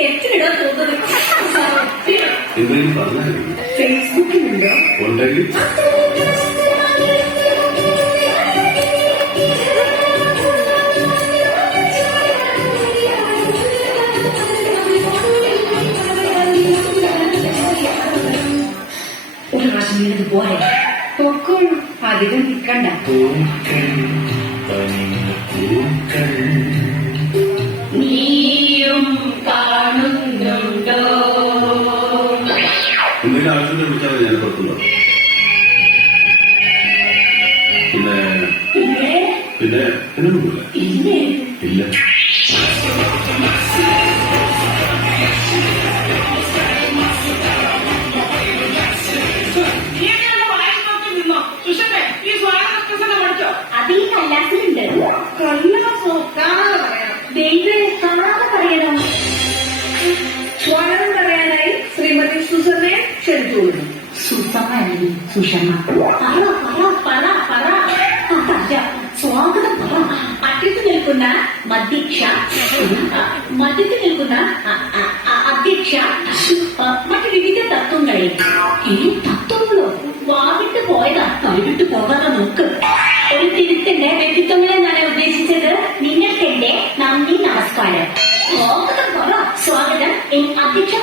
കെട്ടിടാൻ തോന്നുന്നത്. എന്തെങ്കിലും പറഞ്ഞാലും ഫേസ്ബുക്കിലുണ്ടോ? ഉണ്ടെങ്കിൽ ഒരു പ്രാവശ്യം ഇത് പോരെ പൊക്കോളൂ, അധികം നിൽക്കണ്ട. നീയും കാണുന്നുണ്ടോ? എന്തെങ്കിലും ആവശ്യത്തിന് വിളിച്ചാൽ ഞാൻ പുറത്തുണ്ടോ? പിന്നെ പിന്നെ പിന്നൊന്നുമില്ല. ഇല്ല. അതീ കല്ലാസിലുണ്ട്. കല്ലാസോ? കാണാതെ പറയണം. ദൈവം കാണാതെ പറയണം. സ്വാഗതം പറയാനായി ശ്രീമതി സുസമ്മയെ ക്ഷണിച്ചുകൊള്ളുന്നു. സുസമ്മ അല്ലേ സുഷമ്മ? പറ പറ പറ പറ. സ്വാഗതം പറ. അറ്റത്ത് നിൽക്കുന്ന മധ്യത്തിൽ നിൽക്കുന്ന അധ്യക്ഷ, മറ്റു വിവിധ തത്വങ്ങളെ. ഈ തത്വങ്ങളോ? വാവിട്ട് പോയതാ, കൈവിട്ട് പോകാതെ നോക്ക്. ഒരു തിരുത്തിന്റെ വ്യക്തിത്വങ്ങളെ ഞാൻ ഉദ്ദേശിച്ചത്. നിങ്ങൾക്ക് എന്റെ നന്ദി, നമസ്കാരം. സ്വാഗതം പറ. സ്വാഗതം. അധ്യക്ഷ